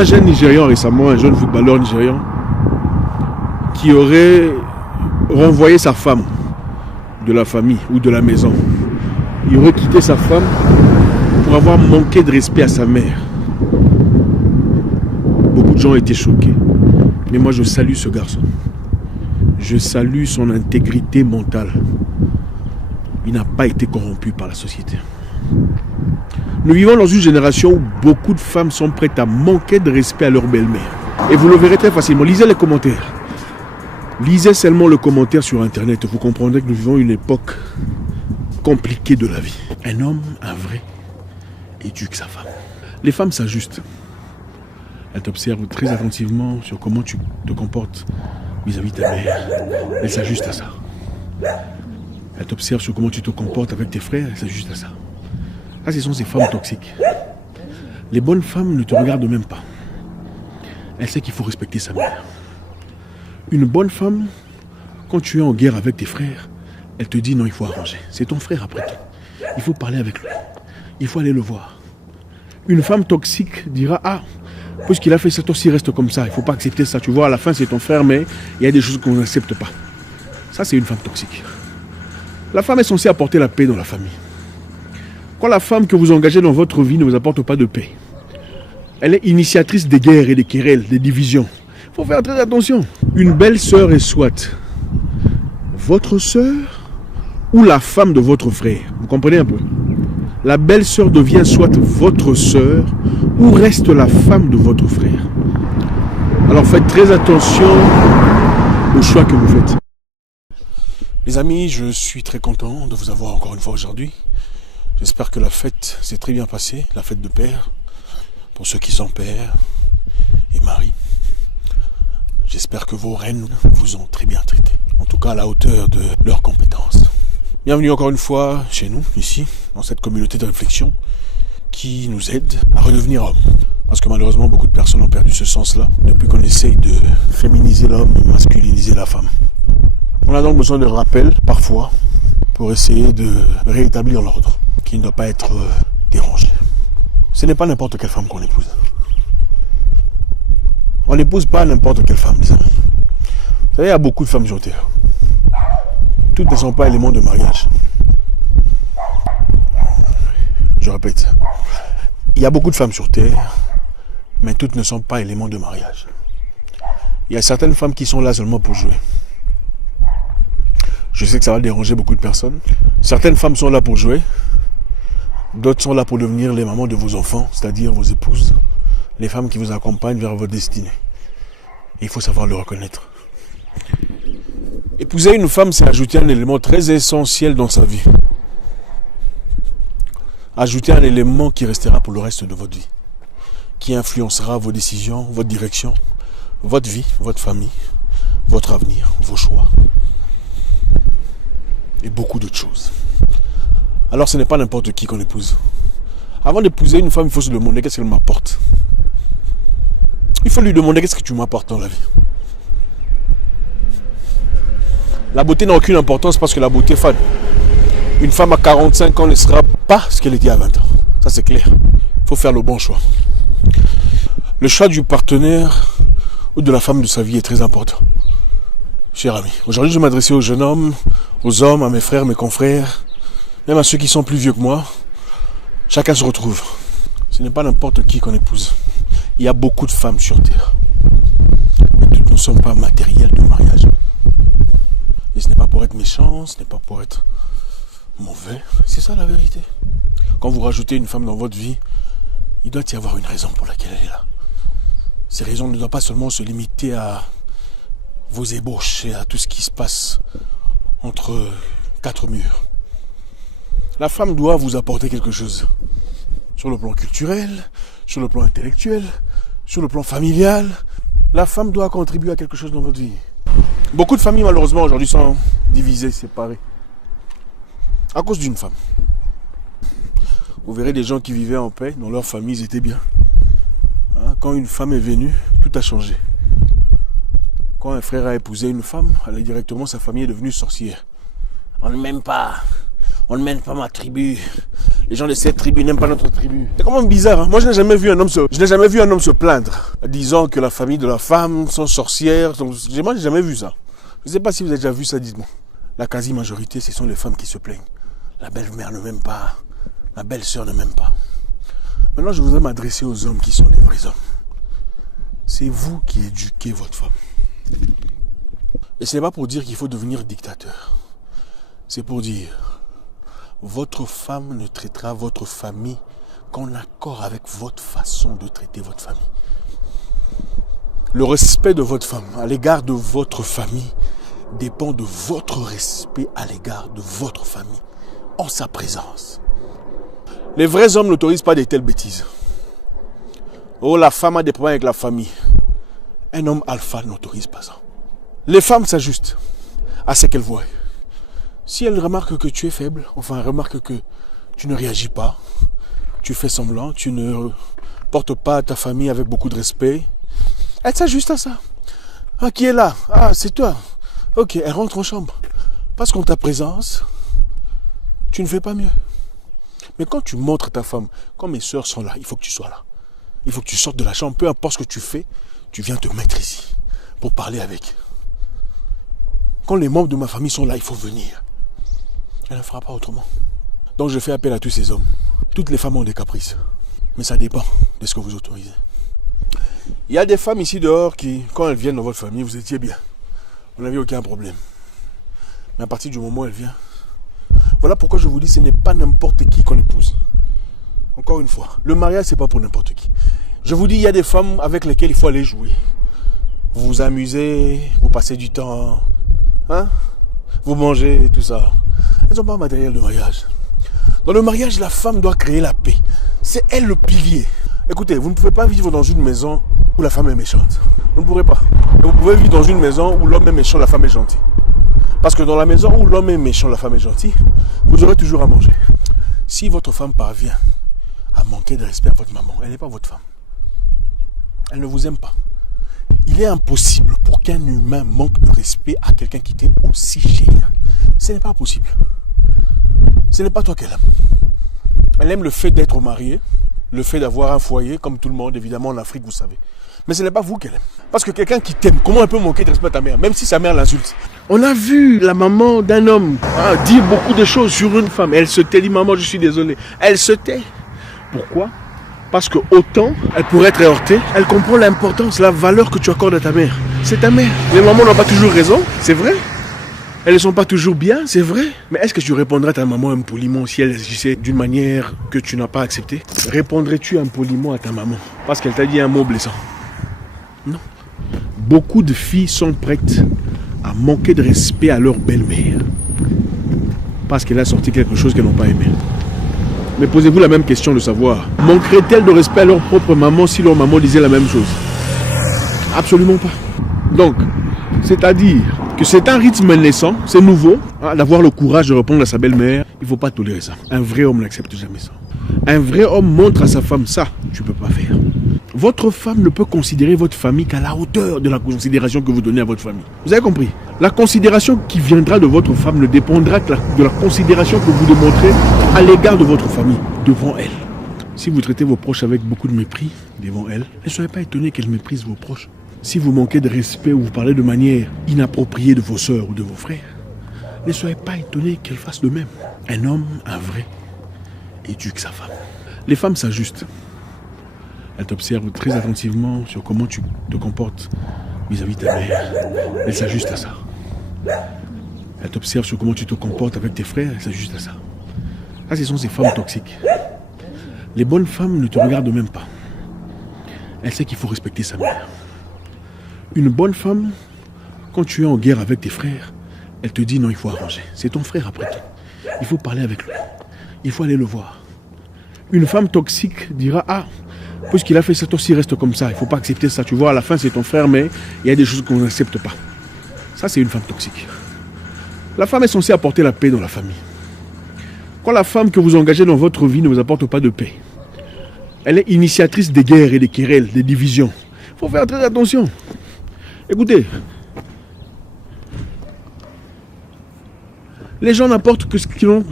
un jeune Nigérian récemment, un jeune footballeur nigérian, qui aurait renvoyé sa femme de la famille ou de la maison. Il aurait quitté sa femme pour avoir manqué de respect à sa mère. Beaucoup de gens étaient choqués. Mais moi, je salue ce garçon. Je salue son intégrité mentale. Il n'a pas été corrompu par la société. Nous vivons dans une génération où beaucoup de femmes sont prêtes à manquer de respect à leur belle-mère. Et vous le verrez très facilement. Lisez les commentaires. Lisez seulement le commentaire sur Internet. Vous comprendrez que nous vivons une époque compliquée de la vie. Un homme, un vrai, éduque sa femme. Les femmes s'ajustent. Elles t'observent très attentivement sur comment tu te comportes vis-à-vis de ta mère. Elles s'ajustent à ça. Elles t'observent sur comment tu te comportes avec tes frères. Elles s'ajustent à ça. Ça, ce sont ces femmes toxiques. Les bonnes femmes ne te regardent même pas. Elles savent qu'il faut respecter sa mère. Une bonne femme, quand tu es en guerre avec tes frères, elle te dit non, il faut arranger. C'est ton frère après tout. Il faut parler avec lui. Il faut aller le voir. Une femme toxique dira ah, puisqu'il a fait ça, toi aussi reste comme ça. Il ne faut pas accepter ça. Tu vois, à la fin c'est ton frère, mais il y a des choses qu'on n'accepte pas. Ça, c'est une femme toxique. La femme est censée apporter la paix dans la famille. Quand la femme que vous engagez dans votre vie ne vous apporte pas de paix, elle est initiatrice des guerres et des querelles, des divisions. Il faut faire très attention. Une belle sœur est soit votre sœur ou la femme de votre frère. Vous comprenez un peu? La belle sœur devient soit votre sœur ou reste la femme de votre frère. Alors faites très attention au choix que vous faites. Les amis, je suis très content de vous avoir encore une fois aujourd'hui. J'espère que la fête s'est très bien passée, la fête de père, pour ceux qui sont pères et maris. J'espère que vos reines vous ont très bien traité, en tout cas à la hauteur de leurs compétences. Bienvenue encore une fois chez nous, ici, dans cette communauté de réflexion qui nous aide à redevenir hommes. Parce que malheureusement, beaucoup de personnes ont perdu ce sens-là depuis qu'on essaye de féminiser l'homme et masculiniser la femme. On a donc besoin de rappels, parfois, pour essayer de rétablir l'ordre, qui ne doit pas être dérangé. Ce n'est pas n'importe quelle femme qu'on épouse. On n'épouse pas n'importe quelle femme, les amis. Vous savez, il y a beaucoup de femmes sur terre. Toutes ne sont pas éléments de mariage. Je répète. Il y a beaucoup de femmes sur terre, mais toutes ne sont pas éléments de mariage. Il y a certaines femmes qui sont là seulement pour jouer. Je sais que ça va déranger beaucoup de personnes. Certaines femmes sont là pour jouer. D'autres sont là pour devenir les mamans de vos enfants, c'est-à-dire vos épouses, les femmes qui vous accompagnent vers votre destinée. Et il faut savoir le reconnaître. Épouser une femme, c'est ajouter un élément très essentiel dans sa vie. Ajouter un élément qui restera pour le reste de votre vie, qui influencera vos décisions, votre direction, votre vie, votre famille, votre avenir, vos choix et beaucoup d'autres choses. Alors ce n'est pas n'importe qui qu'on épouse. Avant d'épouser une femme, il faut se demander qu'est-ce qu'elle m'apporte. Il faut lui demander qu'est-ce que tu m'apportes dans la vie. La beauté n'a aucune importance parce que la beauté fade. Une femme à 45 ans ne sera pas ce qu'elle était à 20 ans. Ça c'est clair. Il faut faire le bon choix. Le choix du partenaire ou de la femme de sa vie est très important. Cher ami, aujourd'hui je vais m'adresser aux jeunes hommes, aux hommes, à mes frères, mes confrères, même à ceux qui sont plus vieux que moi. Chacun se retrouve. Ce n'est pas n'importe qui qu'on épouse. Il y a beaucoup de femmes sur terre. Mais toutes ne sont pas matérielles de mariage. Et ce n'est pas pour être méchant, ce n'est pas pour être mauvais. C'est ça la vérité. Quand vous rajoutez une femme dans votre vie, il doit y avoir une raison pour laquelle elle est là. Ces raisons ne doivent pas seulement se limiter à vos ébauches et à tout ce qui se passe entre quatre murs. La femme doit vous apporter quelque chose. Sur le plan culturel, sur le plan intellectuel, sur le plan familial. La femme doit contribuer à quelque chose dans votre vie. Beaucoup de familles malheureusement aujourd'hui sont divisées, séparées. À cause d'une femme. Vous verrez des gens qui vivaient en paix, dans leur famille ils étaient bien. Quand une femme est venue, tout a changé. Quand un frère a épousé une femme, sa famille est devenue sorcière. On ne m'aime pas ma tribu, Les gens de cette tribu n'aiment pas notre tribu. C'est quand même bizarre. Hein? Moi, je n'ai jamais vu un homme se plaindre, disant que la famille de la femme sont sorcières. Moi, je n'ai jamais vu ça. Je ne sais pas si vous avez déjà vu ça, dites-moi. La quasi-majorité, ce sont les femmes qui se plaignent. La belle-mère ne m'aime pas. La belle-sœur ne m'aime pas. Maintenant, je voudrais m'adresser aux hommes qui sont des vrais hommes. C'est vous qui éduquez votre femme. Et ce n'est pas pour dire qu'il faut devenir dictateur. C'est pour dire, votre femme ne traitera votre famille qu'en accord avec votre façon de traiter votre famille. Le respect de votre femme à l'égard de votre famille dépend de votre respect à l'égard de votre famille, en sa présence. Les vrais hommes n'autorisent pas de telles bêtises. Oh, la femme a des problèmes avec la famille. Un homme alpha n'autorise pas ça. Les femmes s'ajustent à ce qu'elles voient. Si elles remarquent que tu es faible, enfin remarquent que tu ne réagis pas, tu fais semblant, tu ne portes pas ta famille avec beaucoup de respect, elles s'ajustent à ça. Ah, qui est là? Ah, c'est toi. Ok, elle rentre en chambre. Parce qu'en ta présence, tu ne fais pas mieux. Mais quand tu montres à ta femme, quand mes soeurs sont là, il faut que tu sois là. Il faut que tu sortes de la chambre, peu importe ce que tu fais, tu viens te mettre ici pour parler avec. Quand les membres de ma famille sont là, il faut venir. Elle ne fera pas autrement. Donc je fais appel à tous ces hommes. Toutes les femmes ont des caprices. Mais ça dépend de ce que vous autorisez. Il y a des femmes ici dehors qui, quand elles viennent dans votre famille, vous étiez bien. Vous n'avez aucun problème. Mais à partir du moment où elle vient, voilà pourquoi je vous dis, ce n'est pas n'importe qui qu'on épouse. Encore une fois, le mariage, ce n'est pas pour n'importe qui. Je vous dis, il y a des femmes avec lesquelles il faut aller jouer. Vous vous amusez, vous passez du temps, hein? Vous mangez, tout ça. Elles n'ont pas matériel de mariage. Dans le mariage, la femme doit créer la paix. C'est elle le pilier. Écoutez, vous ne pouvez pas vivre dans une maison où la femme est méchante. Vous ne pourrez pas. Vous pouvez vivre dans une maison où l'homme est méchant, la femme est gentille. Parce que dans la maison où l'homme est méchant, la femme est gentille, vous aurez toujours à manger. Si votre femme parvient à manquer de respect à votre maman, elle n'est pas votre femme. Elle ne vous aime pas. Il est impossible pour qu'un humain manque de respect à quelqu'un qui t'est aussi cher. Ce n'est pas possible. Ce n'est pas toi qu'elle aime. Elle aime le fait d'être mariée, le fait d'avoir un foyer, comme tout le monde, évidemment, en Afrique, vous savez. Mais ce n'est pas vous qu'elle aime. Parce que quelqu'un qui t'aime, comment elle peut manquer de respect à ta mère, même si sa mère l'insulte? On a vu la maman d'un homme dire beaucoup de choses sur une femme. Elle se tait, dit maman, je suis désolé. Elle se tait. Pourquoi? Parce que autant elle pourrait être heurtée, elle comprend l'importance, la valeur que tu accordes à ta mère. C'est ta mère. Les mamans n'ont pas toujours raison, c'est vrai. Elles ne sont pas toujours bien, c'est vrai. Mais est-ce que tu répondrais à ta maman impoliment si elle agissait d'une manière que tu n'as pas acceptée? Répondrais-tu impoliment à ta maman parce qu'elle t'a dit un mot blessant? Non. Beaucoup de filles sont prêtes à manquer de respect à leur belle-mère parce qu'elle a sorti quelque chose qu'elles n'ont pas aimé. Mais posez-vous la même question de savoir, manqueraient-elles de respect à leur propre maman si leur maman disait la même chose? Absolument pas. Donc, c'est-à-dire que c'est un rythme naissant, c'est nouveau, d'avoir le courage de répondre à sa belle-mère. Il ne faut pas tolérer ça. Un vrai homme n'accepte jamais ça. Un vrai homme montre à sa femme ça, tu ne peux pas faire. Votre femme ne peut considérer votre famille qu'à la hauteur de la considération que vous donnez à votre famille. Vous avez compris? La considération qui viendra de votre femme ne dépendra que de la considération que vous démontrez à l'égard de votre famille, devant elle. Si vous traitez vos proches avec beaucoup de mépris devant elle, ne soyez pas étonnés qu'elle méprise vos proches. Si vous manquez de respect ou vous parlez de manière inappropriée de vos sœurs ou de vos frères, ne soyez pas étonnés qu'elle fasse de même. Un homme, un vrai, éduque sa femme. Les femmes s'ajustent. Elles t'observent très attentivement sur comment tu te comportes vis-à-vis de ta mère. Elles s'ajustent à ça. Elles t'observent sur comment tu te comportes avec tes frères. Elles s'ajustent à ça. Ça, ce sont ces femmes toxiques. Les bonnes femmes ne te regardent même pas. Elles savent qu'il faut respecter sa mère. Une bonne femme, quand tu es en guerre avec tes frères, elle te dit non, il faut arranger. C'est ton frère après tout. Il faut parler avec lui. Il faut aller le voir. Une femme toxique dira ah, puisqu'il a fait ça, toi aussi reste comme ça. Il ne faut pas accepter ça. Tu vois, à la fin, c'est ton frère, mais il y a des choses qu'on n'accepte pas. Ça, c'est une femme toxique. La femme est censée apporter la paix dans la famille. Quand la femme que vous engagez dans votre vie ne vous apporte pas de paix, elle est initiatrice des guerres et des querelles, des divisions. Il faut faire très attention. Écoutez, les gens n'apportent que ce qu'ils ont.